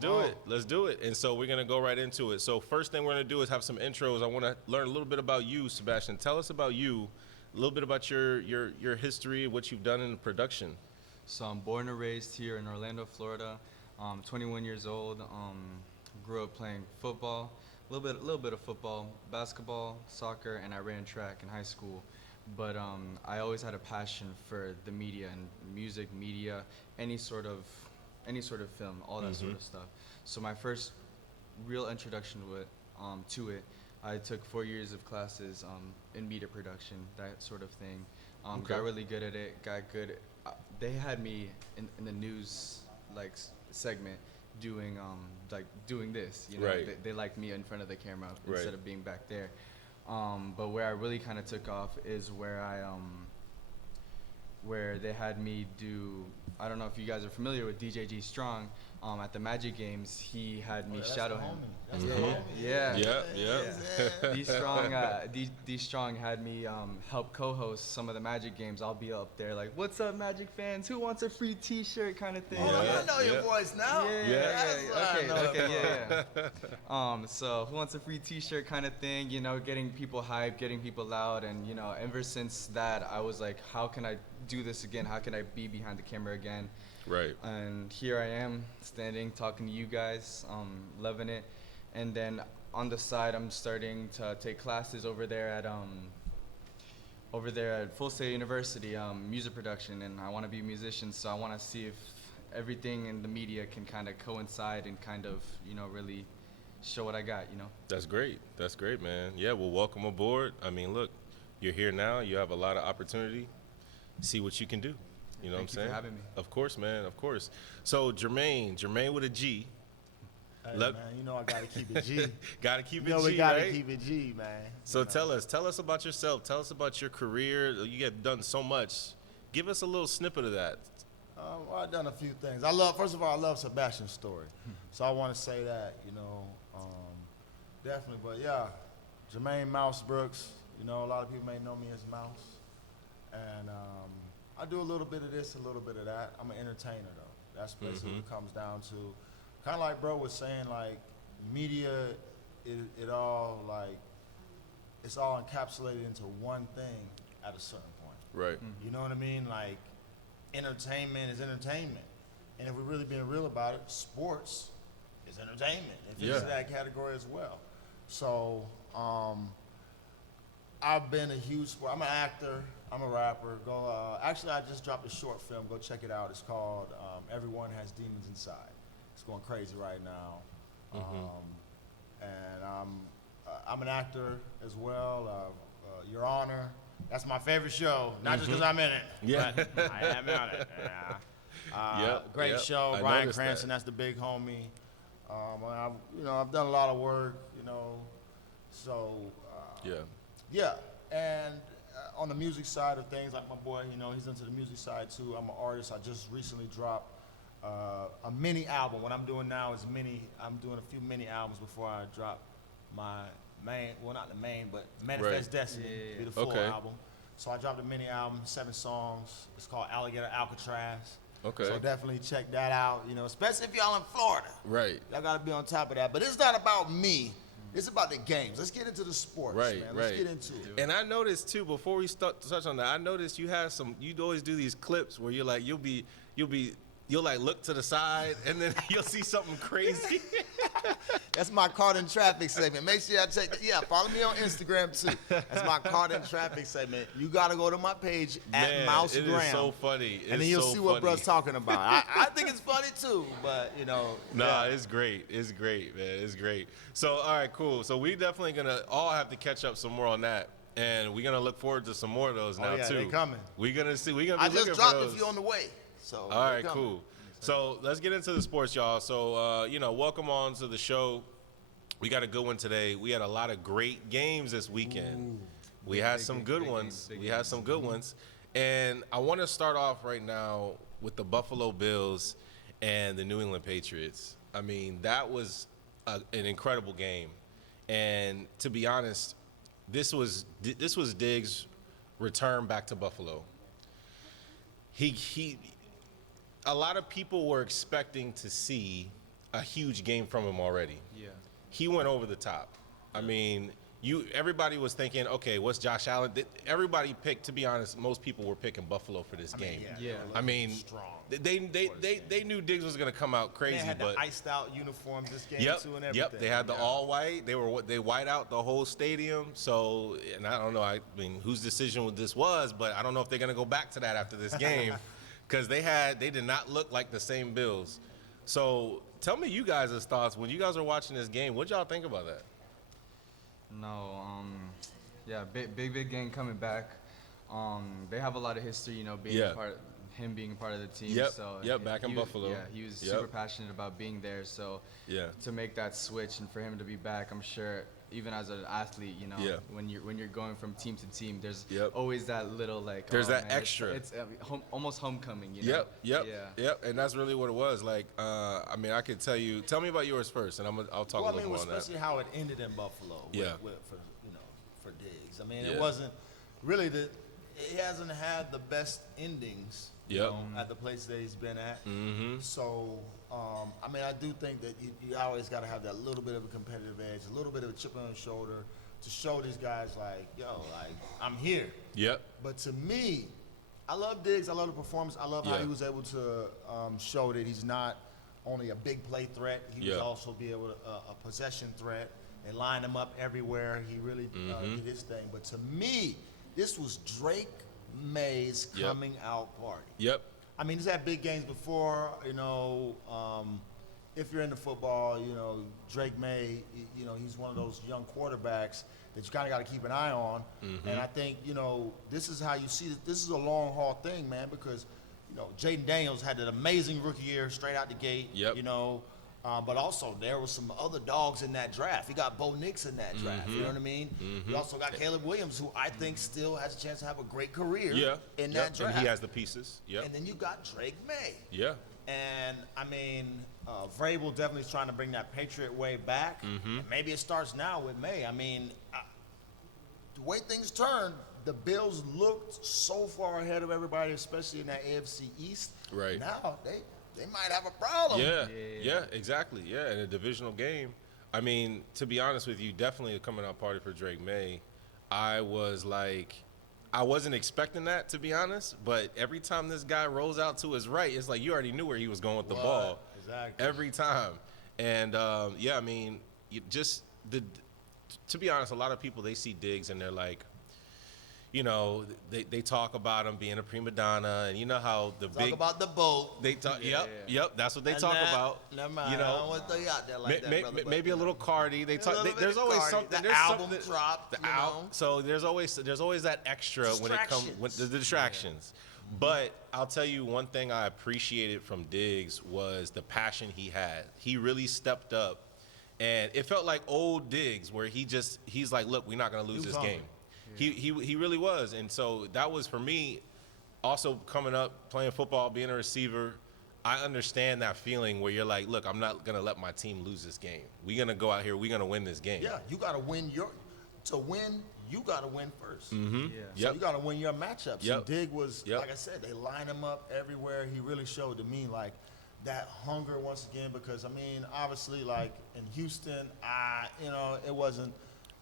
do it. Let's do it. And so we're going to go right into it. So first thing we're going to do is have some intros. I want to learn a little bit about you, Sebastian. Tell us about you, a little bit about your history, what you've done in production. So I'm born and raised here in Orlando, Florida. 21 years old. Grew up playing football, a little bit of football, basketball, soccer, and I ran track in high school. But I always had a passion for the media and music, media, any sort of film, all that sort of stuff. So my first real introduction to it, I took 4 years of classes in media production, that sort of thing. Got really good at it. Got good. They had me in the news segment doing this. You know, Right. they liked me in front of the camera Right. instead of being back there. But where I really kind of took off is where they had me do. I don't know if you guys are familiar with DJ Strong. At the Magic Games, he had me shadow him. That's the homie. Yeah. Yeah. D Strong had me help co-host some of the Magic games. I'll be up there like, "What's up, Magic fans? Who wants a free T-shirt?" kind of thing. I know your voice now. So who wants a free T-shirt kind of thing? You know, getting people hyped, getting people loud, and you know, ever since that, I was like, how can I do this again? How can I be behind the camera again? Right. And here I am, standing, talking to you guys, loving it. And then on the side, I'm starting to take classes over there at Full Sail University, music production, and I want to be a musician. So I want to see if everything in the media can kind of coincide and kind of, you know, really show what I got, you know. That's great. That's great, man. Yeah, well, welcome aboard. I mean, look, you're here now. You have a lot of opportunity. See what you can do. You know what I'm saying? Thank you for having me. Of course, man. Of course. So Jermaine with a G. Hey, man, you know I gotta keep it G. Gotta keep You know it we G, gotta right? keep it G, man. So You know. tell us about yourself. Tell us about your career. You get done so much. Give us a little snippet of that. Well, I've done a few things. First of all, I love Sebastian's story. So I want to say that, you know, definitely. But yeah, Jermaine Mouse Brooks, you know, a lot of people may know me as Mouse. And I do a little bit of this, a little bit of that. I'm an entertainer, though. That's basically what it comes down to. Kind of like bro was saying, like, media, it all, like, it's all encapsulated into one thing at a certain point. Right. You know what I mean? Like, entertainment is entertainment. And if we're really being real about it, sports is entertainment. It fits that category as well. So, I've been a huge sport. I'm an actor. I'm a rapper. Actually, I just dropped a short film. Go check it out. It's called Everyone Has Demons Inside. It's going crazy right now. And I'm an actor as well. Your Honor. That's my favorite show. Not just because I'm in it. Yeah. But I am on it. Great show. I Brian noticed Cranston. that. That's the big homie. I've done a lot of work. You know, so yeah. And on the music side of things, like my boy, you know, he's into the music side too. I'm an artist. I just recently dropped a mini album. What I'm doing now is I'm doing a few mini albums before I drop my main, well, not the main, but Manifest Destiny, be the full album. So I dropped a mini album, 7 songs. It's called Alligator Alcatraz. Okay. So definitely check that out, you know, especially if y'all in Florida. Right. Y'all got to be on top of that. But it's not about me. It's about the games. Let's get into the sports, man. Let's get into it. And I noticed too, before we touch on that, I noticed you always do these clips where you're like, you'll like look to the side and then you'll see something crazy. That's my caught in traffic segment. Make sure y'all check that. Yeah, follow me on Instagram too. That's my caught in traffic segment. You gotta go to my page at MouseGram. It is so funny. And then you'll see what bro's talking about. I think it's funny too, but you know. Nah, it's great. It's great, man. It's great. So, all right, cool. So we definitely gonna all have to catch up some more on that. And we're gonna look forward to some more of those now too. They coming. We're gonna see. We're gonna I be just looking for dropped those. a few on the way. So all right, cool. So let's get into the sports, y'all. So, welcome on to the show. We got a good one today. We had a lot of great games this weekend. We had some good ones. We had some good ones. And I want to start off right now with the Buffalo Bills and the New England Patriots. I mean, that was an incredible game. And to be honest, this was Diggs' return back to Buffalo. A lot of people were expecting to see a huge game from him already. Yeah. He went over the top. I mean, everybody was thinking, okay, what's Josh Allen? Everybody picked, to be honest, most people were picking Buffalo for this game. Yeah. I mean, strong. they knew Diggs was going to come out crazy, They had but the iced out uniforms this game too and everything. Yep, they had the all white. They white out the whole stadium. So, and I don't know, I mean, whose decision this was, but I don't know if they're going to go back to that after this game because they did not look like the same Bills. So, tell me you guys' thoughts when you guys are watching this game. What y'all think about that? No, yeah, big game coming back. They have a lot of history, you know, being him being part of the team. Yep, So back in Buffalo. Yeah, he was super passionate about being there. So to make that switch and for him to be back, I'm sure even as an athlete, you know, when you're going from team to team, there's always that little like there's that extra. It's almost homecoming, you know. Yep, and that's really what it was. Like, I mean, I could tell me about yours first, and I'll talk a little more on that. Especially how it ended in Buffalo. For Diggs. I mean, it wasn't really he hasn't had the best endings. You know, at the place that he's been at. So, I mean, I do think that you always got to have that little bit of a competitive edge, a little bit of a chip on the shoulder to show these guys like, yo, like, I'm here. Yep. But to me, I love Diggs. I love the performance. I love how he was able to show that he's not only a big play threat. He was also be able to a possession threat and line him up everywhere. He really did his thing. But to me, this was Drake May's coming out party. Yep. I mean, he's had big games before, you know. If you're into football, you know, Drake May, you know, he's one of those young quarterbacks that you kind of got to keep an eye on. And I think, you know, this is how you see it. This is a long haul thing, man, because, you know, Jaden Daniels had an amazing rookie year straight out the gate, you know. But also, there was some other dogs in that draft. You got Bo Nix in that draft. You know what I mean? You also got Caleb Williams, who I think still has a chance to have a great career in that draft. And he has the pieces. And then you got Drake May. And, I mean, Vrabel definitely is trying to bring that Patriot way back. And maybe it starts now with May. I mean, the way things turned, the Bills looked so far ahead of everybody, especially in that AFC East. Right. Now, they might have a problem. Yeah, exactly. Yeah, in a divisional game. I mean, to be honest with you, definitely a coming out party for Drake May. I wasn't expecting that, to be honest, but every time this guy rolls out to his right, it's like you already knew where he was going with the ball. Exactly. Every time. And, yeah, I mean, to be honest, a lot of people, they see Diggs and they're like, you know, they talk about him being a prima donna, and you know how talk about the boat. They talk, yep, that's what they talk about. Never mind, you know, I don't want to throw you out there like that, brother. Maybe a little Cardi. They talk. There's always something. The album dropped. So there's always that extra when it comes with the distractions. But I'll tell you one thing I appreciated from Diggs was the passion he had. He really stepped up, and it felt like old Diggs, where he's like, look, we're not gonna lose this game. He really was, and so that was for me. Also coming up, playing football, being a receiver, I understand that feeling where you're like, look, I'm not gonna let my team lose this game. We're gonna go out here, we're gonna win this game. Yeah, you gotta win to win. You gotta win first. Yeah. So you gotta win your matchups. Yep. And Dig was, like I said, they line him up everywhere. He really showed to me like that hunger once again, because I mean, obviously, like in Houston,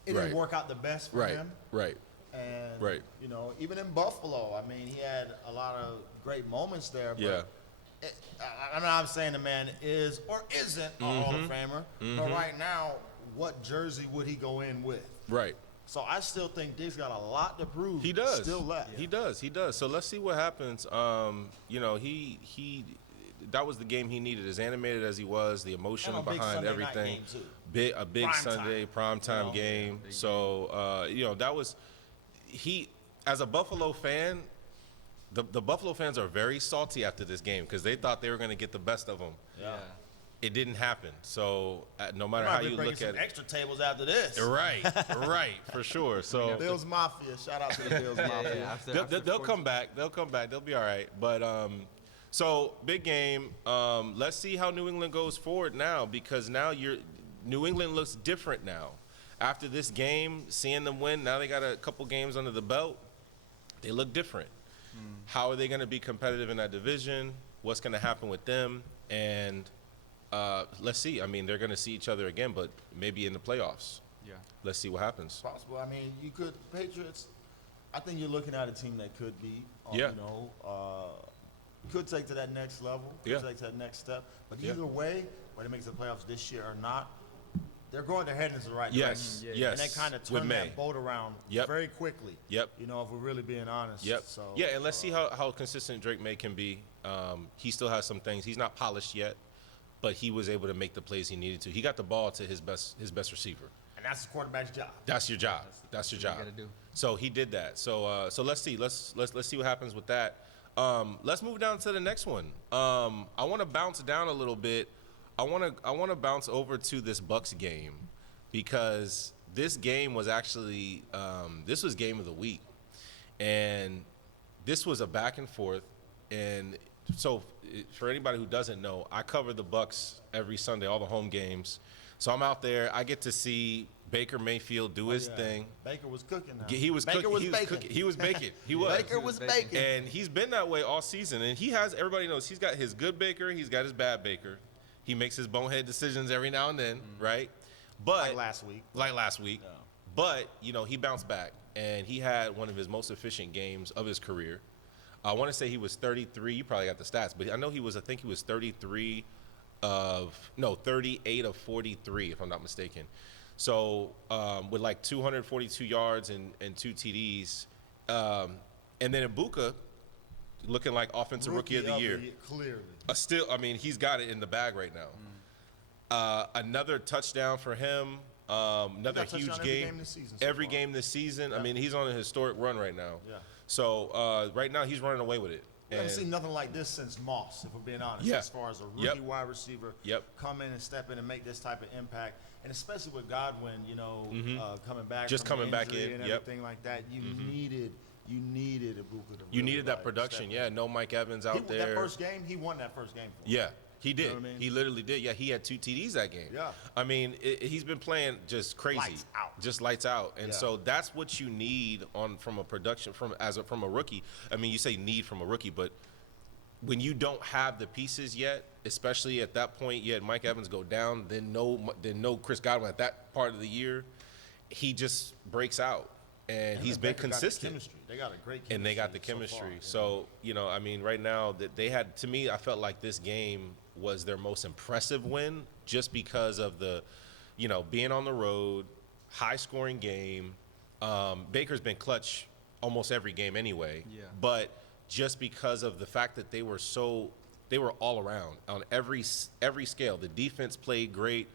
it didn't work out the best for him. And, you know, even in Buffalo, I mean, he had a lot of great moments there. But I'm not saying the man is or isn't a Hall of Famer, but right now, what jersey would he go in with? Right. So I still think Diggs got a lot to prove. He does. Still left. He does. So let's see what happens. You know, that was the game he needed. As animated as he was, the emotion behind everything. A big Sunday primetime game. So you know, that was as a Buffalo fan. The Buffalo fans are very salty after this game because they thought they were going to get the best of them. Yeah. It didn't happen. So no matter how you look at it, extra tables after this. Right, for sure. So Bills Mafia, shout out to the Bills Mafia. They'll come back. They'll be all right. But so big game. Let's see how New England goes forward now, because now New England looks different now. After this game, seeing them win, now they got a couple games under the belt. They look different. How are they going to be competitive in that division? What's going to happen with them? And let's see. I mean, they're going to see each other again, but maybe in the playoffs. Yeah. Let's see what happens. Possible. I mean, you could Patriots. I think you're looking at a team that could be, Yeah. you know, could take to that next level, could Yeah. take to that next step. But Yeah. either way, whether it makes the playoffs this year or not, they're going to head into the right Yes, direction. yes. And they kind of With turn May. that boat around Yep. very quickly. Yep. You know, if we're really being honest. Yep. So, Yeah, and let's see how consistent Drake May can be. He still has some things. He's not polished yet, but he was able to make the plays he needed to. He got the ball to his best receiver. And that's the quarterback's job. That's your job. That's your what job. you gotta do. So he did that. So let's see. Let's see what happens with that. Let's move down to the next one. I want to bounce down a little bit. I want to bounce over to this Bucks game because this game was actually this was game of the week, and this was a back and forth. And so for anybody who doesn't know, I cover the Bucks every Sunday, all the home games. So I'm out there. I get to see Baker Mayfield do his Yeah. thing. Baker was cooking now. He was Baker cooking. was He was baking. cooking. He was baking. He was. Baker was baking. And he's been that way all season. And he has, everybody knows, he's got his good Baker, he's got his bad Baker. He makes his bonehead decisions every now and then, right? But Like last week. Like last week. Yeah. But, you know, he bounced back. And he had one of his most efficient games of his career. I want to say he was 33. You probably got the stats. But I know he was, I think he was 38 of 43, if I'm not mistaken. So with like 242 yards and 2 TDs. And then Ibuka, looking like offensive rookie of the year. Clearly. Still, I mean, he's got it in the bag right now. Another touchdown for him. Another touchdown huge every game. game this season so Every far. game this season. I Yeah. mean, he's on a historic run right now. Yeah. So right now he's running away with it. We haven't And- seen nothing like this since Moss, if we're being honest, Yeah. as far as a rookie Yep. wide receiver Yep. come in and step in and make this type of impact. And especially with Godwin, you know, coming back Just from coming back injury in, and yep. everything like that, you needed Ibuka to You really, needed that like, production. step Yeah, in. no Mike Evans out That there. first game, he won that first game for him. Yeah, he did. know what I mean? He literally did. Yeah, he had 2 TDs that game. Yeah. I mean, he's been playing just crazy. Lights out. Just lights out. And Yeah. so that's what you need from a production from a rookie. I mean, you say need from a rookie, but when you don't have the pieces yet, especially at that point, you had Mike Evans go down, then no Chris Godwin at that part of the year, he just breaks out. And he's been Baker got the consistent. chemistry. They got a great chemistry. And they got the so far, chemistry. you know. So, you know, I mean, right now that they had, to me, I felt like this game was their most impressive win just because of the, you know, being on the road, high scoring game. Baker's been clutch almost every game anyway. Yeah. But just because of the fact that they were all around on every scale. The defense played great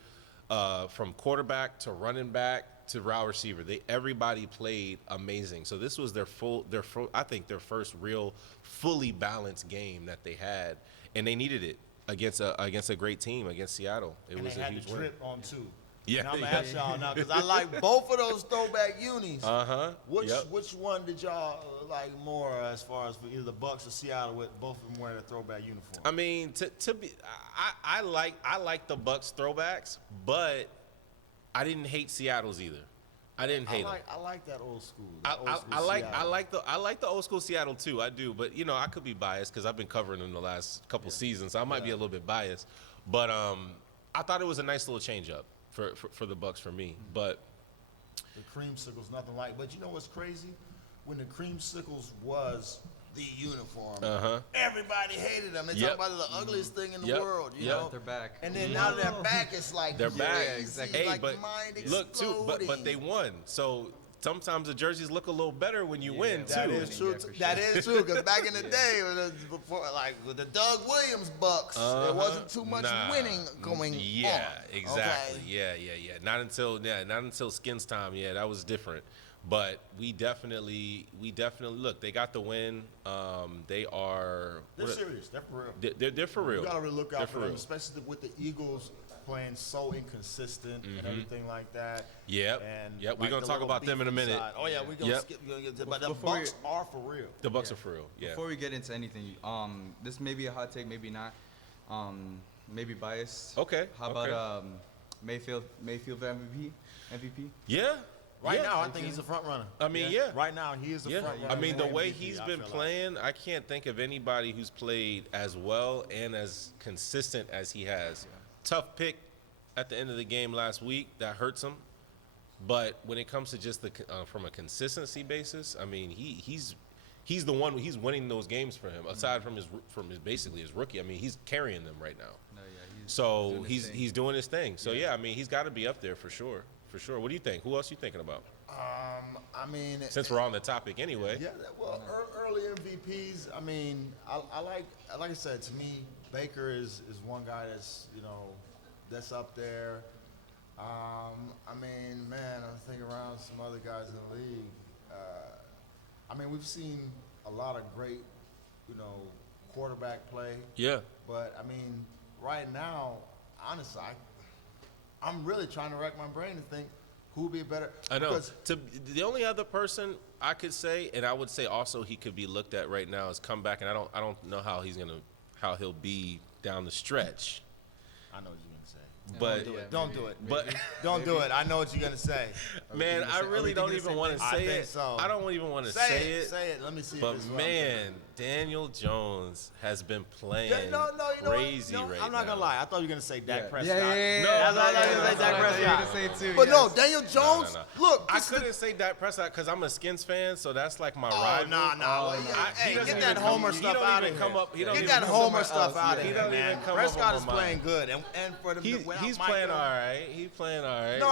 from quarterback to running back to wide receiver. Everybody played amazing. So this was I think their first real fully balanced game that they had, and they needed it against a great team against Seattle. It And was they a had huge the win. drip on too. Yeah, And I'm gonna yeah. ask y'all now because I like both of those throwback unis. Yep. Which one did y'all like more as far as for either the Bucks or Seattle with both of them wearing a throwback uniform? I mean, I like the Bucks throwbacks, but I didn't hate Seattle's either. I didn't hate them. I like that old school. I like the old school Seattle too. I do, but you know, I could be biased because I've been covering them the last couple seasons. So I might be a little bit biased, but I thought it was a nice little change up for the Bucks for me. But the creamsicles, nothing like. But you know what's crazy? When the creamsicles was the uniform, everybody hated them. They Yep. talk about it, the ugliest thing in the Yep. world. You Yep. know, They're back. and then now they're back. It's like they're back. crazy. exactly. It's Hey, like but mind look too, but exploding. they won. So sometimes the jerseys look a little better when you win too. That is true. Yeah, for That sure. is true. Because back in the day, before like with the Doug Williams Bucks, there wasn't too much winning going Yeah, on. exactly. Okay? Yeah. Not until Skins time. Yeah, that was different. But we definitely look. They got the win. They are. They're serious. They're for real. They're for real. You gotta really look They're out for them, real. especially with the Eagles playing so inconsistent and everything like that. Yep. And Yep, we're like gonna the talk little about them in a beef minute. inside. Oh yeah, we're gonna Yep. skip. We're gonna get to, but the Before Bucks are for real. The Bucks are for real. Yeah. Before we get into anything, this may be a hot take, maybe not. Maybe biased. Okay, How okay. about Mayfield MVP? Yeah. Right yeah. now, I think he's a front runner. I mean, yeah. Right now, he is a Yeah, front runner. I mean, the for way MVP, he's I been feel like. playing, I can't think of anybody who's played as well and as consistent as he has tough pick at the end of the game last week. That hurts him. But when it comes to just from a consistency basis, I mean, he's the one. He's winning those games for him. Aside from his basically his rookie, I mean, he's carrying them right now. No, yeah, So he's doing his thing. So yeah, I mean, he's got to be up there for sure. For sure. What do you think? Who else you thinking about? I mean, Since we're on the topic anyway. yeah. Well, early MVPs. I mean, I like I said, to me, Baker is one guy that's up there. I mean, man, I think around some other guys in the league. I mean, we've seen a lot of great, quarterback play. Yeah. But I mean, right now, honestly, I'm really trying to rack my brain to think who would be better. I know. Because The only other person I could say, and I would say also he could be looked at right now, is comeback, and I don't know how he'll be down the stretch. I know what you're gonna say. But Don't do it. But Don't do it. I know what you're gonna say. man, I really don't even want to I say think it. so. I don't even want to Say say it. it. Say it. Let me see. But if it's what I'm man, thinking. Daniel Jones has been playing Yeah, no, you know crazy what? No, right I'm not now. gonna lie. I thought you were gonna say Dak Prescott. No, I thought you were gonna say Dak Prescott. But no, Daniel Jones. No. Look, I this is the- couldn't say Dak Prescott because I'm a Skins fan, so that's like my Oh, rival. no. He doesn't Get that even Homer come- stuff he don't out even of come here. up- he don't Get even that come Homer up- stuff out of He here, don't man. even come up Prescott on is my playing mind. good, and for the He's without playing Micah- all right. He's playing all right. No.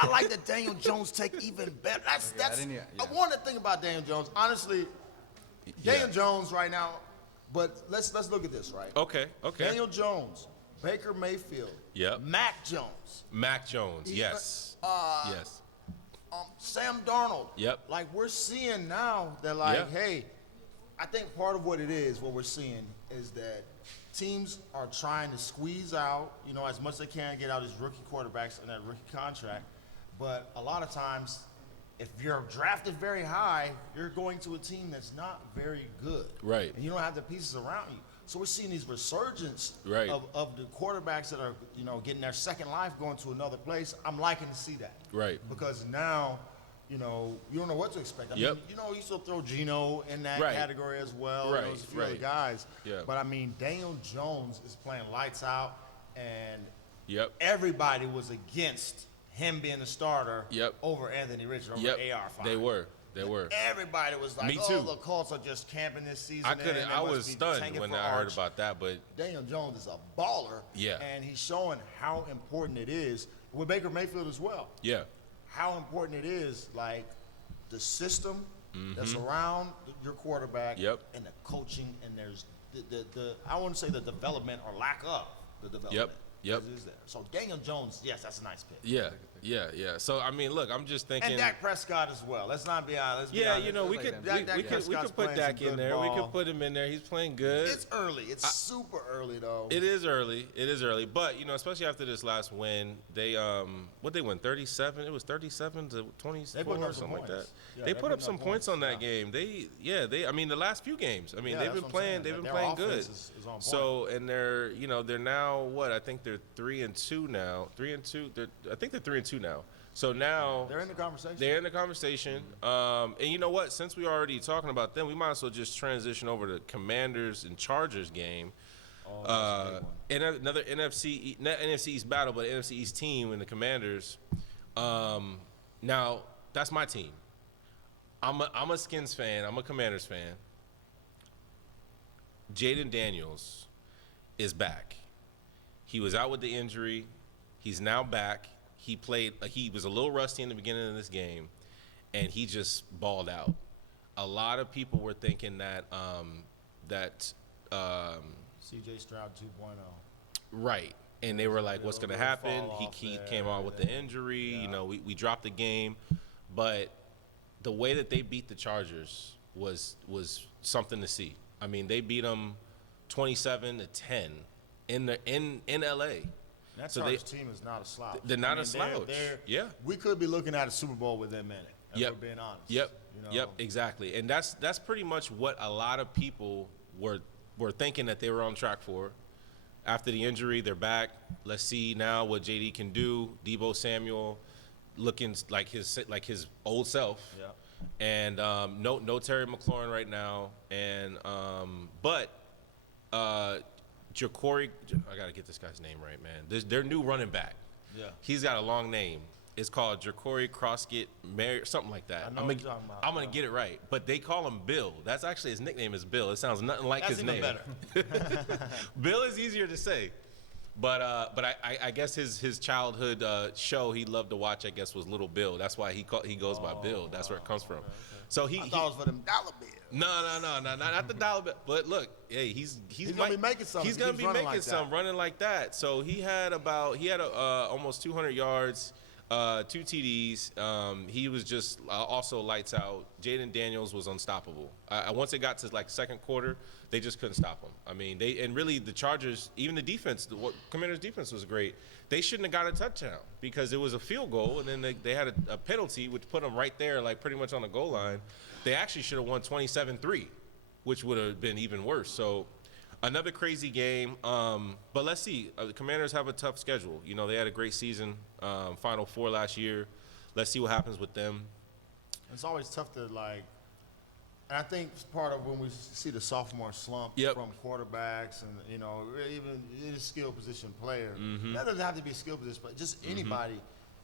I like the Daniel Jones take even better. That's. I wanted to think about Daniel Jones. Honestly, Daniel Jones right now. But let's look at this, right? Okay. Daniel Jones, Baker Mayfield, Yep. Mac Jones, Mac Jones, yes. Yes. Sam Darnold. Yep. Like we're seeing now that hey, I think part of what we're seeing is that teams are trying to squeeze out, as much as they can get out these rookie quarterbacks in that rookie contract. But a lot of times, if you're drafted very high, you're going to a team that's not very good. Right. And you don't have the pieces around you. So we're seeing these resurgence Right. of the quarterbacks that are, getting their second life going to another place. I'm liking to see that. Right. Because now, you don't know what to expect. I Yep. mean, you still throw Geno in that Right. category as well. Right, There's a few other right. guys. Yeah. But I mean, Daniel Jones is playing lights out, and Yep. everybody was against him being the starter Yep. over Anthony Richardson, over Yep. AR5. They were. Everybody was like, Me oh, too. the Colts are just camping this season. I was stunned when I heard about that, but Daniel Jones is a baller. Yeah. And he's showing how important it is with Baker Mayfield as well. yeah. How important it is, like the system that's around your quarterback, Yep. and the coaching, and there's the I want to say the development or lack of the development. Yep. Is there. So Daniel Jones, yes, that's a nice pick. Yeah. So I mean, look, I'm just thinking. And Dak Prescott as well. Let's not be honest. Yeah, honest. we like could that. we Prescott's could put playing Dak some in good there. We ball. could put him in there. He's playing good. It's early. It's super early though. It is early. But especially after this last win, they what they win 37. It was 37 to 24 They put or up some something like that. points. Yeah, they they put up putting some up points points, on that yeah. game. I mean, the last few games. I mean, Yeah, they've that's been what I'm playing. saying. They've been Their playing good. offense is on point. So and they're now what? I think they're 3-2 now. 3-2. I think they're 3-2 now. So now They're in the conversation. They're in the conversation. And you know what? Since we're already talking about them, we might as well just transition over to Commanders and Chargers game. That's a big one. And another not NFC East battle, but NFC East team and the Commanders. Now, that's my team. I'm a Skins fan. I'm a Commanders fan. Jaden Daniels is back. He was out with the injury. He's now back. He played. He was a little rusty in the beginning of this game, and he just balled out. A lot of people were thinking that CJ Stroud 2.0. right, and they were like, "What's going to happen?" fall He off came there, out with the injury. yeah. You know, we dropped the game, but the way that they beat the Chargers was something to see. I mean, they beat them 27-10 in LA. That So Chargers team is not a slouch. they're not a slouch. Yeah. We could be looking at a Super Bowl with them in it. If Yep. we're being honest. Yep. You know? Yep. Exactly. And that's pretty much what a lot of people were thinking that they were on track for. After the injury, they're back. Let's see now what JD can do. Deebo Samuel looking like his old self. Yep. And no Terry McLaurin right now. And but Ja'Cory, I got to get this guy's name right, man. Their new running back. Yeah. He's got a long name. It's called Ja'Cory Croskett, something like that. I know what you're talking about. I'm going to get it right. But they call him Bill. That's actually his nickname is Bill. It sounds nothing like his name. That's even better. Bill is easier to say. But I guess his childhood show he loved to watch, I guess, was Little Bill. That's why he goes by Bill. That's where it comes from. Okay. So I thought it was for them dollar bills. No, not the dollar bill. But look, hey, he's gonna be making something. He's gonna be making some running like that. So he had almost 200 yards, 2 TDs. He was just also lights out. Jaden Daniels was unstoppable. Once it got to like second quarter, they just couldn't stop him. I mean, really the Chargers, even the defense, Commanders' defense was great. They shouldn't have got a touchdown because it was a field goal, and then they had a penalty, which put them right there, like pretty much on the goal line. They actually should have won 27-3, which would have been even worse. So another crazy game. But let's see. The Commanders have a tough schedule. You know, they had a great season, Final Four last year. Let's see what happens with them. It's always tough to and I think it's part of when we see the sophomore slump from quarterbacks and, you know, even any skill position player. That doesn't have to be a skill position, but just anybody,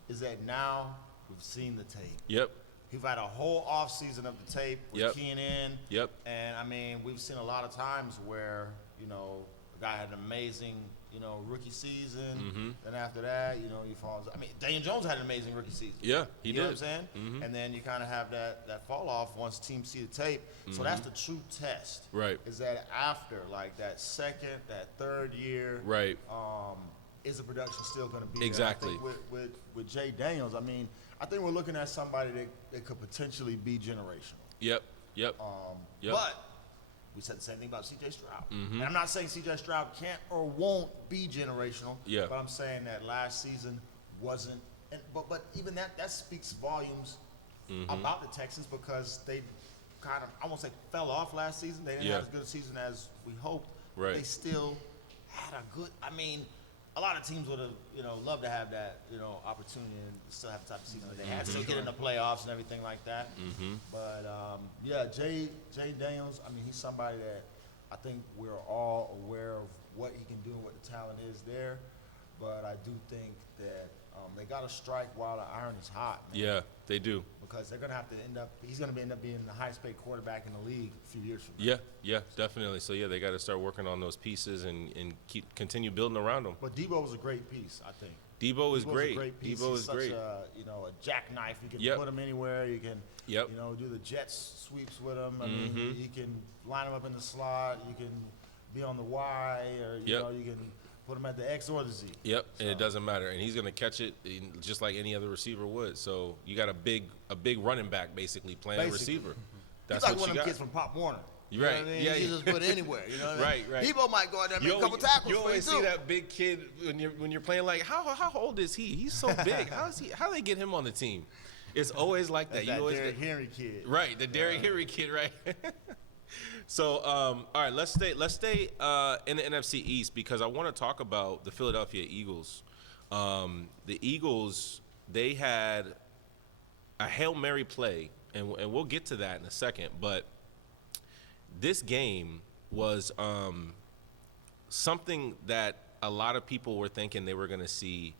is that now we've seen the tape. Yep. We've had a whole offseason of the tape. We're keying in. Yep. And, I mean, we've seen a lot of times where, you know, a guy had an amazing, you know, rookie season. Then after that, you know, he falls. I mean, Daniel Jones had an amazing rookie season. Yeah, he did. You know what I'm saying? And then you kind of have that fall off once teams see the tape. So that's the true test. Right. Is that after, like, that second, that third year. Right. Is the production still going to be Exactly. there? I think with Jay Daniels, I mean, I think we're looking at somebody that could potentially be generational. Yep. But we said the same thing about C.J. Stroud. And I'm not saying C.J. Stroud can't or won't be generational. Yeah. But I'm saying that last season wasn't. But even that speaks volumes about the Texans because they kind of, I won't say fell off last season. They didn't have as good a season as we hoped. Right. They still had a good, I mean, a lot of teams would have, you know, loved to have that, you know, opportunity and still have the type of season that they had. Still get in the playoffs and everything like that. But, yeah, Jay Daniels, I mean, he's somebody that I think we're all aware of what he can do and what the talent is there. But I do think that they got to strike while the iron is hot, man. Yeah, they do. Because they're going to have to he's going to end up being the highest paid quarterback in the league a few years from now. Yeah, definitely. So, yeah, they got to start working on those pieces and continue building around them. But Debo was a great piece, I think. Debo is great. Piece. Debo He's is such great. A jackknife. You can put him anywhere. You can, you know, do the jet sweeps with him. I mean, you can line him up in the slot. You can be on the Y, or you know, you can put him at the X or the Z. Yep, and it doesn't matter, and he's gonna catch it just like any other receiver would. So you got a big running back basically playing a receiver. That's he's like what one of you them got. kids from Pop Warner. You're right. You know what I mean? Yeah, you just put it anywhere. You know what I mean? Right. Debo might go out there and make a couple tackles. You always for you see too. that big kid when you're playing. Like, how old is he? He's so big. How do they get him on the team? It's always like that. That's You always Derrick Henry kid. Right, the Derrick Henry kid, right? So, all right, let's stay in the NFC East because I want to talk about the Philadelphia Eagles. The Eagles, they had a Hail Mary play, and we'll get to that in a second. But this game was something that a lot of people were thinking they were going to see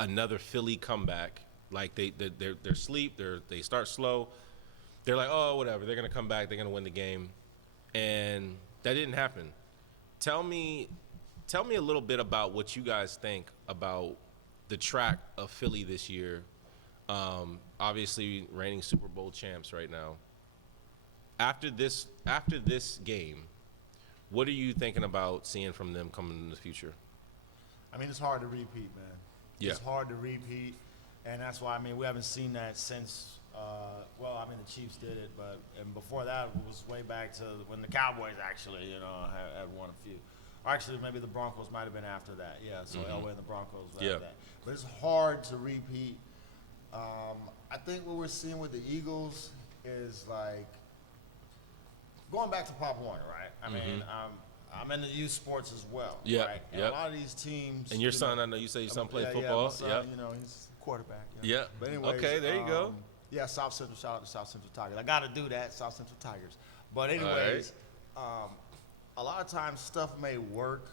another Philly comeback. Like they're sleep, they start slow. They're like, oh, whatever. They're going to come back. They're going to win the game. And that didn't happen. Tell me a little bit about what you guys think about the track of Philly this year. Obviously, reigning Super Bowl champs right now. After this game, what are you thinking about seeing from them coming in the future? I mean, it's hard to repeat, man. Yeah. It's hard to repeat, and that's why, I mean, we haven't seen that since the Chiefs did it, and before that it was way back to when the Cowboys actually, you know, had won a few. Or actually, maybe the Broncos might have been after that. Yeah, so Elway and the Broncos were after that. But it's hard to repeat. I think what we're seeing with the Eagles is like going back to Pop Warner, right? I mean, I'm into youth sports as well. Yeah, right? And a lot of these teams. And your son, I know you say your son played football. Yeah, my son, you know, he's a quarterback. Yeah. But anyways, okay, there you go. Yeah, South Central. Shout out to South Central Tigers. I got to do that, South Central Tigers. But anyways, a lot of times stuff may work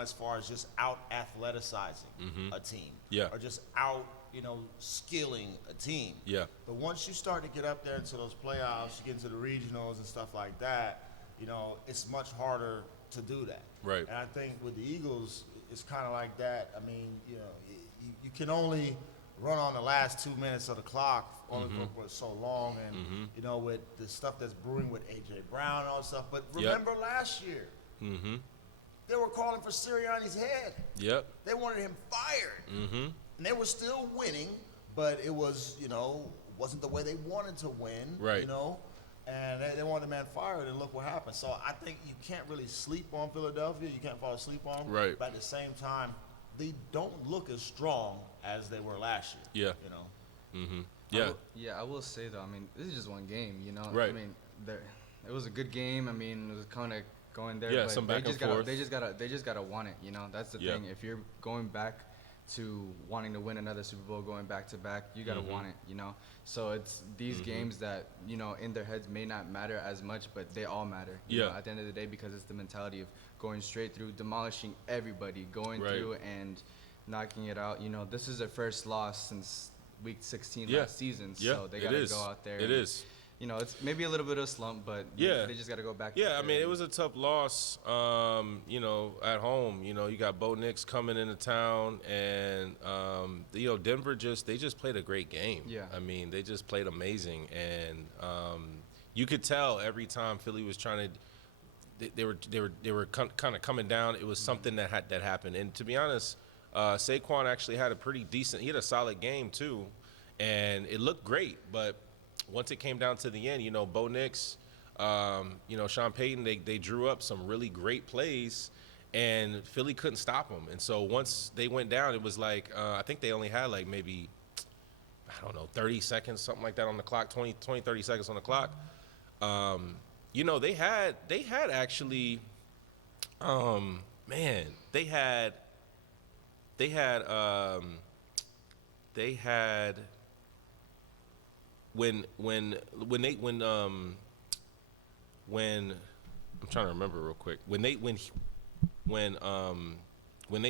as far as just out athleticizing a team. Yeah. Or just out, skilling a team. Yeah. But once you start to get up there into those playoffs, you get into the regionals and stuff like that, it's much harder to do that. Right. And I think with the Eagles, it's kind of like that. I mean, you can only run on the last 2 minutes of the clock on the clock for so long, and with the stuff that's brewing with A.J. Brown and all that stuff. But remember last year, they were calling for Sirianni's head. Yep. They wanted him fired, and they were still winning, but it was wasn't the way they wanted to win. Right. And they wanted the man fired, and look what happened. So I think you can't really sleep on Philadelphia. You can't fall asleep on them. Right. But at the same time, they don't look as strong as they were last year. Yeah. Yeah. I will say though. I mean, this is just one game. Right. I mean, it was a good game. I mean, it was kind of going there. Yeah, but some back and forth. They just gotta want it. That's the thing. If you're going back to wanting to win another Super Bowl, going back to back, you gotta want it. So it's these games that in their heads may not matter as much, but they all matter. You know, at the end of the day, because it's the mentality of going straight through, demolishing everybody, going through and knocking it out. This is their first loss since week 16 last season, so they gotta go out there. It is. It's maybe a little bit of a slump, but they just got to go back. Yeah, I mean, it was a tough loss, at home. You got Bo Nix coming into town, and, Denver they just played a great game. Yeah. I mean, they just played amazing, and you could tell every time Philly was trying to they were kind of coming down. It was something that happened, and to be honest, Saquon actually had he had a solid game too, and it looked great, but once it came down to the end, Bo Nix, Sean Payton, they drew up some really great plays, and Philly couldn't stop them. And so once they went down, it was like, I think they only had like maybe, 30 seconds, something like that on the clock, 30 seconds on the clock. They had actually, when I'm trying to remember real quick, when they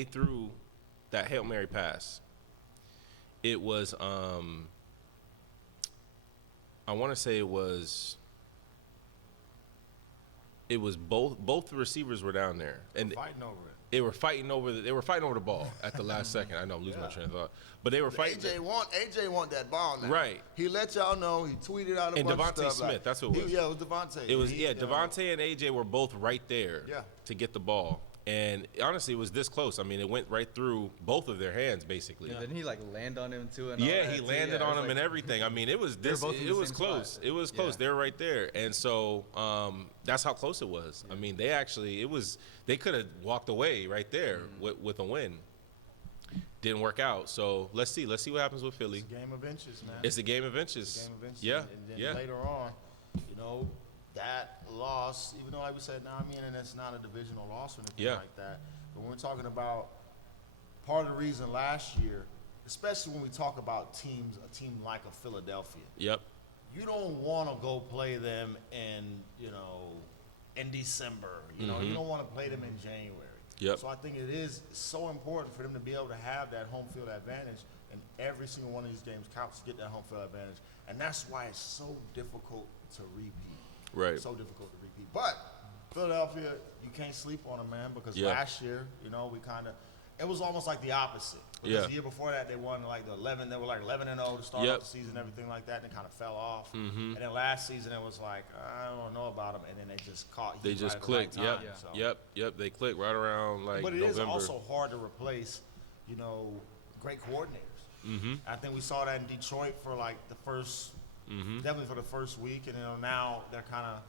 threw that Hail Mary pass, it was I want to say it was both the receivers were down there and Fighting over it. They were fighting over the ball at the last second. I know I'm losing my train of thought, but they were fighting. AJ want that ball now. Right. He let y'all know. He tweeted out a bunch of stuff. Smith, that's who it was. It was Devontae. It was Devontae and AJ were both right there to get the ball. And honestly, it was this close. I mean, it went right through both of their hands, basically. Yeah. Didn't he land on him too? And he landed on him and everything. I mean, it was this. It was close. Spot. It was close. They were right there, and so that's how close it was. I mean, they could have walked away right there with a win. Didn't work out. So let's see what happens with Philly. It's a game of inches, man. It's a game of inches. Yeah. And then later on, that loss, even though like we said, and it's not a divisional loss or anything like that. But when we're talking about part of the reason last year, especially when we talk about a team like a Philadelphia. Yep. You don't want to go play them in December. You don't want to play them in January. Yep. So I think it is so important for them to be able to have that home field advantage, and every single one of these games counts to get that home field advantage. And that's why it's so difficult to repeat. Right. So difficult to repeat. But Philadelphia, you can't sleep on them, man, because last year, it was almost like the opposite. Because the year before that, they won like they were like 11-0 to start off the season, everything like that, and it kind of fell off. And then last season, it was like, I don't know about them, and then they just caught. They just clicked. Yep. They clicked right around like November. But it is also hard to replace, great coordinators. I think we saw that in Detroit for like the first, definitely for the first week, and now they're kind of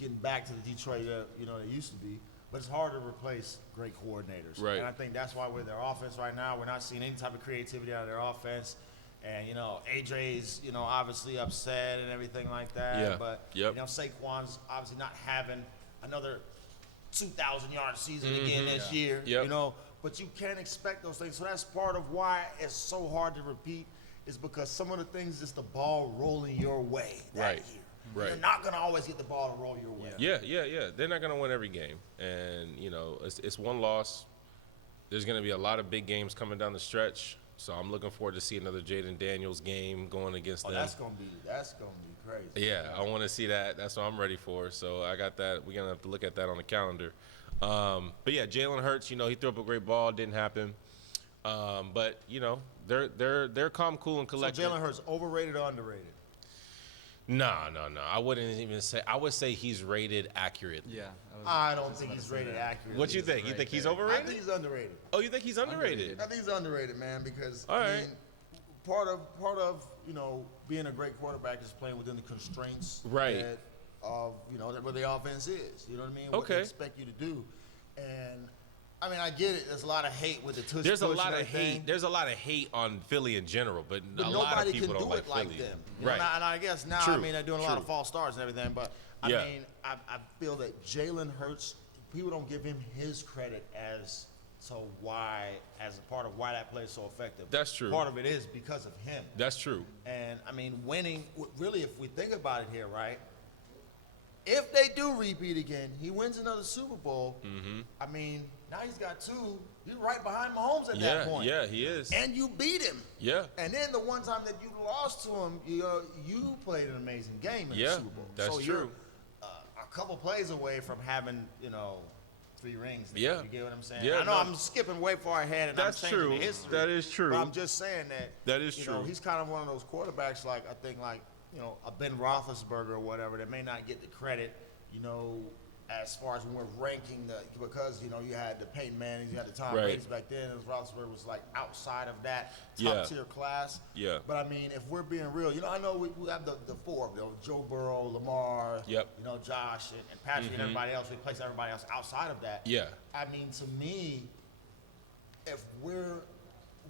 getting back to the Detroit they used to be. But it's hard to replace great coordinators. Right. And I think that's why with their offense right now, we're not seeing any type of creativity out of their offense. And, AJ's, obviously upset and everything like that. Yeah. But, Yep. Saquon's obviously not having another 2,000-yard season again this year. Yep. But you can't expect those things. So that's part of why it's so hard to repeat, is because some of the things, just the ball rolling your way that year. Right. You're not going to always get the ball to roll your way. Yeah. They're not going to win every game. And, it's one loss. There's going to be a lot of big games coming down the stretch. So I'm looking forward to see another Jaden Daniels game going against them. That's gonna be crazy. Yeah, I want to see that. That's what I'm ready for. So I got that. We're gonna have to look at that on the calendar. But yeah, Jalen Hurts. He threw up a great ball. Didn't happen. But they're calm, cool, and collected. So Jalen Hurts overrated or underrated? No. I wouldn't even say. I would say he's rated accurately. Yeah. I don't think he's rated accurately. What you think? You think he's I overrated? think he's underrated. Oh, you think he's underrated? I think he's underrated, man, because All right. part of being a great quarterback is playing within the constraints Right. of where the offense is. You know what I mean? What Okay. they expect you to do, and I mean I get it. There's a lot of hate with the tush There's a push lot and of everything, hate. There's a lot of hate on Philly in general, but a lot nobody of people can don't do like it like Philly. them. Right. And I guess now True. I mean they're doing a lot True. of false starts and everything, but I Yeah. mean I feel that Jalen Hurts, people don't give him his credit as a part of why that play is so effective. That's true. Part of it is because of him. That's true. And I mean, winning, really, if we think about it here, right? If they do repeat again, he wins another Super Bowl. Mm-hmm. I mean, now he's got two. He's right behind Mahomes at that point. Yeah, he is. And you beat him. Yeah. And then the one time that you lost to him, you played an amazing game in the Yeah, Super Bowl. that's so true. You're a couple plays away from having, 3 rings. Yeah. You get what I'm saying? Yeah, I know no. I'm skipping way far ahead and That's I'm changing true. the history. That is true. But I'm just saying that. That is true. He's kind of one of those quarterbacks, like a Ben Roethlisberger or whatever, that may not get the credit, as far as when we're ranking because you had the Peyton Mannings, you had the Tom Right. Brady's back then, and Roethlisberger was like outside of that Yeah. top tier class. Yeah. But I mean, if we're being real, I know we have the four, Joe Burrow, Lamar, Yep. Josh and Patrick and everybody else. We place everybody else outside of that. Yeah. I mean, to me,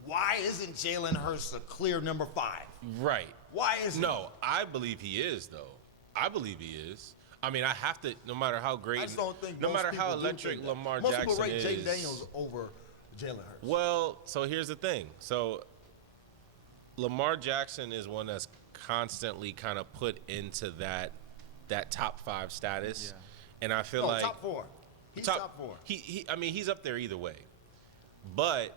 why isn't Jalen Hurts a clear number 5? Right. Why isn't No, I believe he is, though. I believe he is. I mean, I have to, no matter how great, I just don't think no most matter how people do electric think that. Lamar Most Jackson people rate is. Jaden Daniels over Jalen Hurts. Well, so here's the thing. So Lamar Jackson is one that's constantly kind of put into that top 5 status. Yeah. And I feel No, like top 4. He's top 4. I mean, he's up there either way. But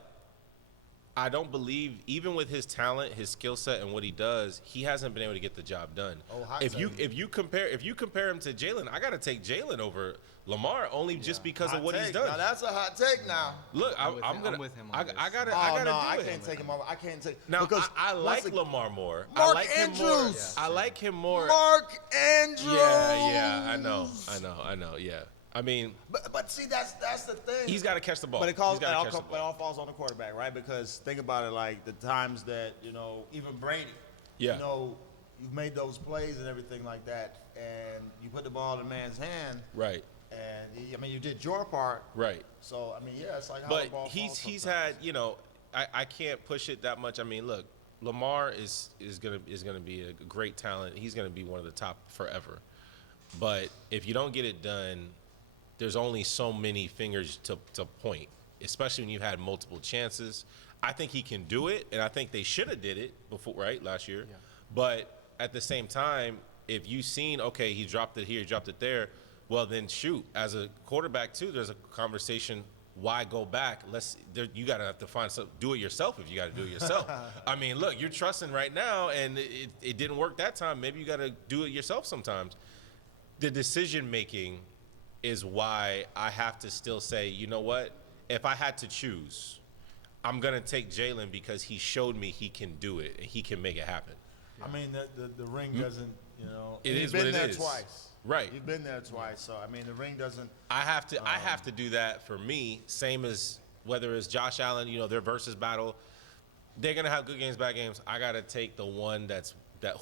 I don't believe, even with his talent, his skill set, and what he does, he hasn't been able to get the job done. Oh, hot if you take. compare him to Jalen, I gotta take Jalen over Lamar only just because Hot of what he's take. done. Now that's a hot take. Now. Look, I'm with I'm with him on I this. gotta no, do I it. can't take him over. I can't take. Now because I once like Lamar more. Mark I like him more. Andrews. I like him more. Mark Andrews. Yeah, I know. Yeah, I mean, But see, that's the thing. he's got to catch the ball. But it He's all falls on the quarterback, right? Because think about it, like the times that even Brady, Yeah. you've made those plays and everything like that, and you put the ball in a man's hand, Right, and I mean you did your part. right. So I mean, yeah, it's like how But the ball falls he's sometimes. had, I can't push it that much. I mean, look, Lamar is gonna be a great talent. He's gonna be one of the top forever. But if you don't get it done, there's only so many fingers to point, especially when you had multiple chances. I think he can do it, and I think they should have did it before, right, last year. Yeah. But at the same time, if you've seen, okay, he dropped it here, he dropped it there, well then shoot. As a quarterback too, there's a conversation. Why go back? You gotta have to find something. Do it yourself if you gotta do it yourself. I mean, look, you're trusting right now, and it didn't work that time. Maybe you gotta do it yourself sometimes. The decision making is why I have to still say, you know what? If I had to choose, I'm going to take Jalen because he showed me he can do it and he can make it happen. I mean, the ring doesn't, It you've is been what it there is. twice. Right. You've been there twice, so I mean, the ring doesn't. I have to do that for me, same as whether it's Josh Allen, their versus battle. They're going to have good games, bad games. I got to take the one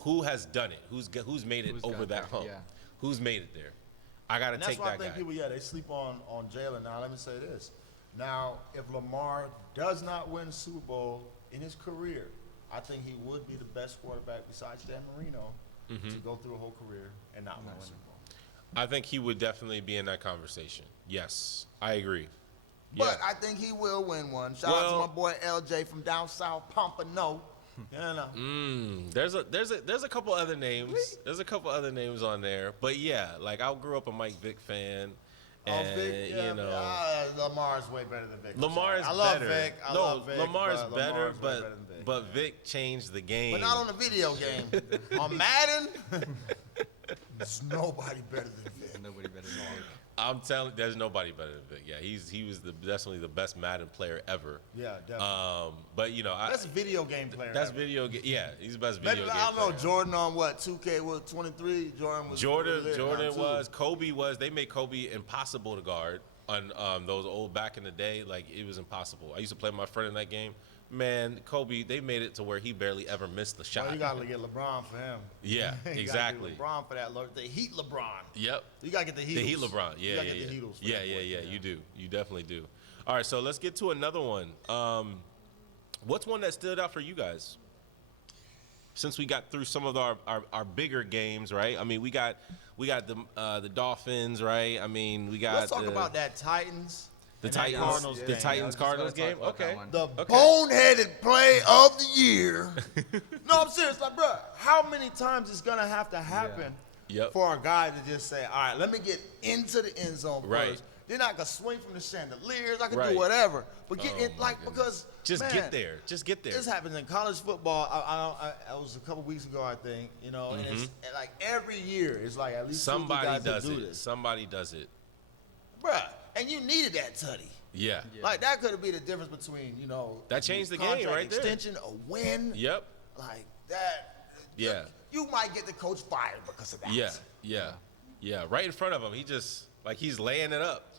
who has done it, who's made it Who's over got that there, hump. yeah. Who's made it there? I got to And take that's why that I think guy. people, they sleep on Jalen. Now, let me say this. Now, if Lamar does not win Super Bowl in his career, I think he would be the best quarterback besides Dan Marino Mm-hmm. to go through a whole career and not win a Super Bowl. I think he would definitely be in that conversation. Yes, I agree. But I think he will win one. Shout out to my boy LJ from down south, Pompano. Yeah, no. There's a couple other names. There's a couple other names on there, but yeah, like I grew up a Mike Vick fan, and Vic, yeah, you know, Lamar's way better than Vic. I'm Lamar sorry. is I love better. Vic. I no, love Vic, Lamar's but better, Lamar's way but better than Vic, but yeah. Vic changed the game. But not on the video game. On Madden, there's nobody better than Vic. Nobody better than Vic. I'm telling, there's nobody better than Vic. Yeah, he was definitely the best Madden player ever. Yeah, definitely. But you know, That's a video game player. that's ever. video game. Yeah, he's the best video Maybe, game I don't know, player. Jordan on what, 2K, what, 23? Jordan was Jordan lit now, too. was, Kobe was. They made Kobe impossible to guard on those old back in the day. Like it was impossible. I used to play with my friend in that game. Man, Kobe, they made it to where he barely ever missed the shot. Well, you got to get LeBron for him. Yeah, You gotta exactly. get LeBron for that. The Heat LeBron. Yep. You got to get the Heat. The Heat LeBron. Yeah, You got to yeah, get yeah. the Heatles for Yeah, that yeah, boy. yeah. You do. You definitely do. All right, so let's get to another one. What's one that stood out for you guys? Since we got through some of our bigger games, right? I mean, we got the Dolphins, right? I mean, we got Let's talk about that Titans. the and that Titans, Cardinals the game. Titans Cardinals Yeah, I game. was just Okay. gonna talk about The Okay. boneheaded play of the year. No, I'm serious. Like, bro, how many times is gonna have to happen Yep. for a guy to just say, "All right, let me get into the end zone Right. first." Then I can swing from the chandeliers. I can Right. do whatever, but get Oh, in, my like, goodness. because Just man, get there. Just get there. This happens in college football. I was a couple weeks ago, I think. You know, and it's like every year it's like at least Somebody two, three guys does that do it. this, Somebody does it. bruh. And you needed that tutty. Yeah. Yeah. Like that could have been the difference between That changed the game contract right there. extension, a win. Yep. Like that. Yeah. You might get the coach fired because of that. Yeah. Yeah. Yeah. Right in front of him. He just like he's laying it up.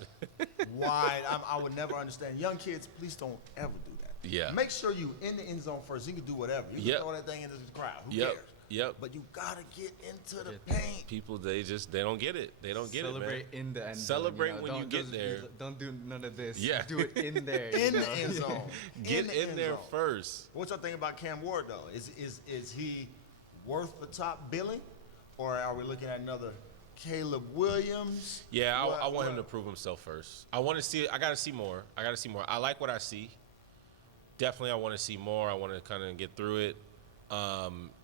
Why? I would never understand. Young kids, please don't ever do that. Yeah. Make sure you in the end zone first. You can do whatever. You Yep. can throw that thing into the crowd. Who Yep. cares? Yep. But you gotta get into the Get paint. People they don't get it. They don't get Celebrate it, man. in the end zone. Celebrate when Don't you get just there. Don't do none of this. Yeah. Do it in there. In you the know? end zone. Get the in end there zone. first. What y'all think about Cam Ward though? Is he worth the top billing, or are we looking at another Caleb Williams? Yeah, I What- want him what- to prove himself first. I want to see. I got to see more. I like what I see. Definitely, I want to see more. I want to kind of get through it.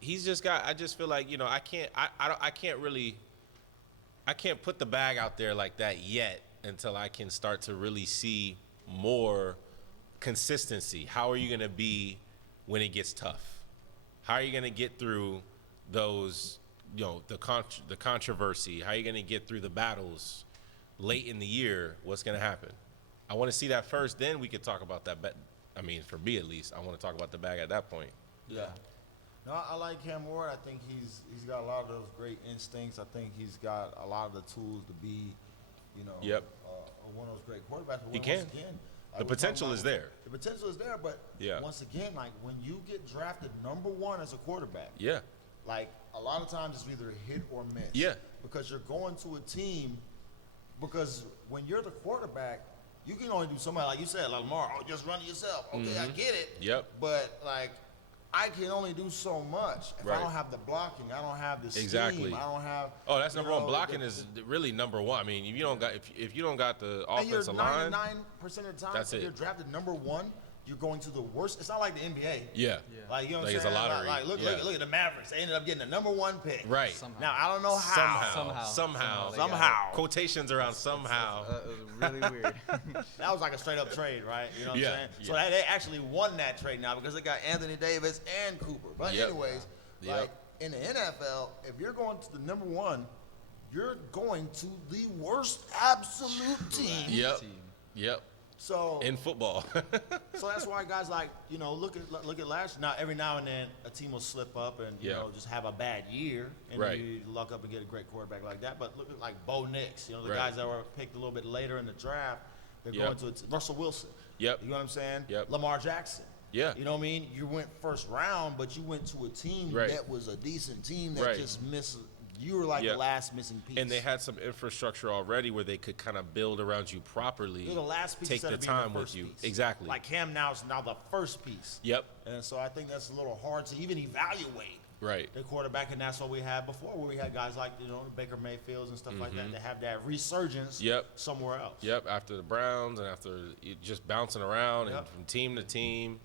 He's just got. I just feel like I can't. I can't really. I can't put the bag out there like that yet until I can start to really see more consistency. How are you going to be when it gets tough? How are you going to get through those? The controversy. How are you going to get through the battles late in the year? What's going to happen? I want to see that first. Then we could talk about that. I mean, for me at least, I want to talk about the bag at that point. Yeah. No, I like Cam Ward. I think he's got a lot of those great instincts. I think he's got a lot of the tools to be, Yep. one of those great quarterbacks. But He once can. Again, The potential is there. The potential is there, but Yeah. once again, like when you get drafted number one as a quarterback, Yeah. like a lot of times it's either hit or miss. Yeah. Because you're going to a team. Because when you're the quarterback, you can only do somebody like you said, like Lamar. Oh, just run it yourself. Okay, I get it. Yep. But like, I can only do so much if Right. I don't have the blocking. I don't have the scheme. Exactly. I don't have. Oh, that's number one. know, Blocking the- is really number one. I mean, if you don't got if you don't got the And you're offensive line, 99% of the time, That's if it. you're drafted number one, you're going to the worst. It's not like the NBA. yeah. Like, you know what Like I'm it's a saying? lottery. Like, look, Yeah. look at the Mavericks. They ended up getting the number one pick. Right. Somehow. Now, I don't know how. Somehow. they got it. Somehow. Quotations around somehow. Really weird. That was like a straight up trade, right? You know what Yeah, I'm saying? yeah. So they actually won that trade now because they got Anthony Davis and Cooper. But Yep. anyways, Yep. like in the NFL, if you're going to the number one, you're going to the worst absolute team. Yep. Team. Yep. So In football. so that's why guys like, look at last. Now every now and then a team will slip up and Yeah. just have a bad year, and Right. you luck up and get a great quarterback like that. But look at like Bo Nix, the Right. guys that were picked a little bit later in the draft. They're Yep. going to Russell Wilson. Yep. You know what I'm saying? Yep. Lamar Jackson. Yeah. You know what I mean? You went first round, but you went to a team Right. that was a decent team that Right. just missed. You were like Yep. the last missing piece. And they had some infrastructure already where they could kind of build around you properly. You're the last piece Take instead the of being time the with first you. piece. Exactly. Like Cam now is now the first piece. Yep. And so I think that's a little hard to even evaluate Right. the quarterback, and that's what we had before, where we had guys like Baker Mayfields and stuff like that that have that resurgence Mm-hmm. Yep. somewhere else. Yep, after the Browns and after just bouncing around Yep. and from team to team,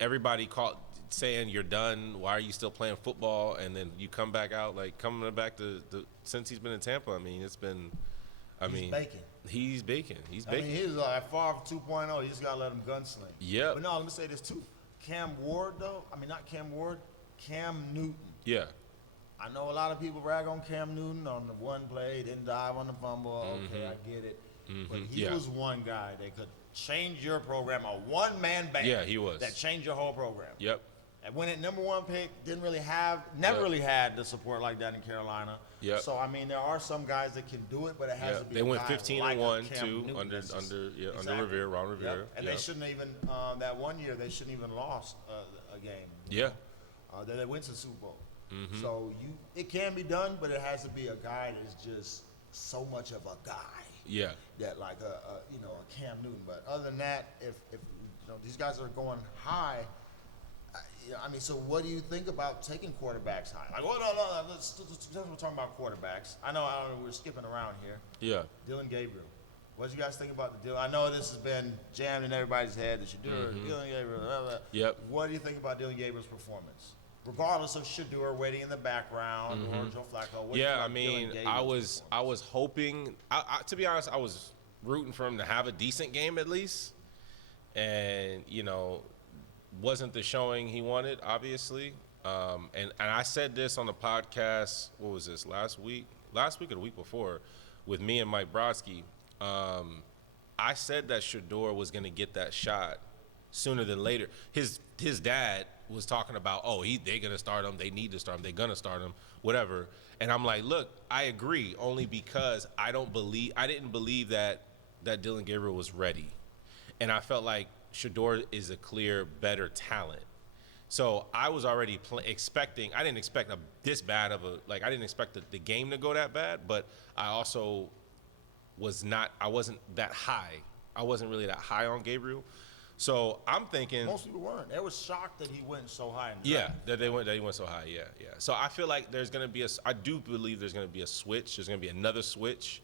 everybody caught saying you're done. Why are you still playing football? And then you come back out coming back to since he's been in Tampa. I mean, it's been. He's baking. He's baking. He's baking. I mean, he's like Favre 2.0. You just gotta let him gunsling. Yep. But no, let me say this too. Cam Ward though. I mean, not Cam Ward. Cam Newton. Yeah. I know a lot of people rag on Cam Newton on the one play, didn't dive on the fumble. Okay, I get it. But he was one guy that could change your program, a one-man band. Yeah, he was. That changed your whole program. Yep. And when it #1 pick, never really had the support like that in Carolina. Yep. So I mean, there are some guys that can do it, but it has to be. They went guys 15-1 Cam too Newton. under Exactly. Rivera, Ron Rivera. Yep. And they shouldn't even that one year they shouldn't even lost a game. Yeah. They went to the Super Bowl. So it can be done, but it has to be a guy that's just so much of a guy. Yeah. That like a Cam Newton. But other than that, if these guys are going high. I mean, so what do you think about taking quarterbacks high? Like, no. Let's we're talking about quarterbacks. I know we're skipping around here. Yeah. Dylan Gabriel. What do you guys think about the deal? I know this has been jammed in everybody's head. That Shadeur, Dylan Gabriel. Blah, blah. Yep. What do you think about Dylan Gabriel's performance? Regardless of Shadeur waiting in the background or Joe Flacco. What do you think Yeah, I about mean, Dylan I Gabriel's was hoping. To be honest, I was rooting for him to have a decent game at least, and wasn't the showing he wanted, obviously. And I said this on the podcast. What was this, last week or the week before, with me and Mike Brodsky. I said that Shadeur was going to get that shot sooner than later. His dad was talking about, they're going to start him. They need to start him. They're going to start him, whatever. And I'm like, look, I agree, only because I didn't believe that Dylan Gabriel was ready. And I felt like Shadeur is a clear, better talent. So I was already expecting. I didn't expect this bad of I didn't expect the game to go that bad. But I also I wasn't that high. I wasn't really that high on Gabriel. So I'm thinking. Most people weren't. They were shocked that he went so high. That he went so high. Yeah. So I feel like there's gonna be I do believe there's gonna be a switch. There's gonna be another switch.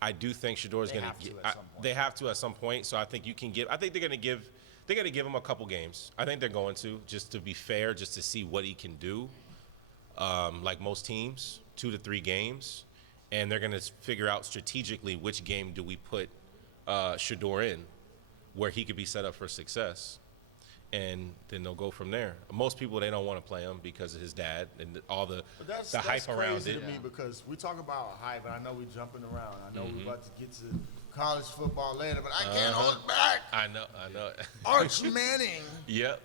I do think Shador's going to. They have to at some point. So I think you can give. I think they're going to give. They're going to give him a couple games. I think they're going to, just to be fair, just to see what he can do. Like most teams, 2 to 3 games, and they're going to figure out strategically which game do we put Shadeur in, where he could be set up for success. And then they'll go from there. Most people, they don't want to play him because of his dad and all the hype around it. That's crazy to me because we talk about hype, and I know we're jumping around. I know we're about to get to college football later, but I can't hold it back. I know. Arch Manning. Yep.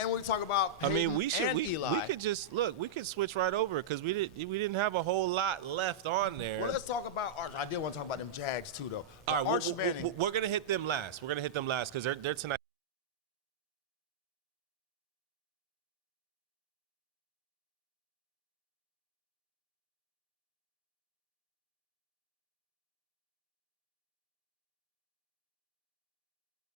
And we talk about Peyton we could just look. We could switch right over because we didn't have a whole lot left on there. Well, let's talk about Arch. I did want to talk about them Jags too, though. All right, Arch Manning. we're gonna hit them last. We're gonna hit them last because they're tonight.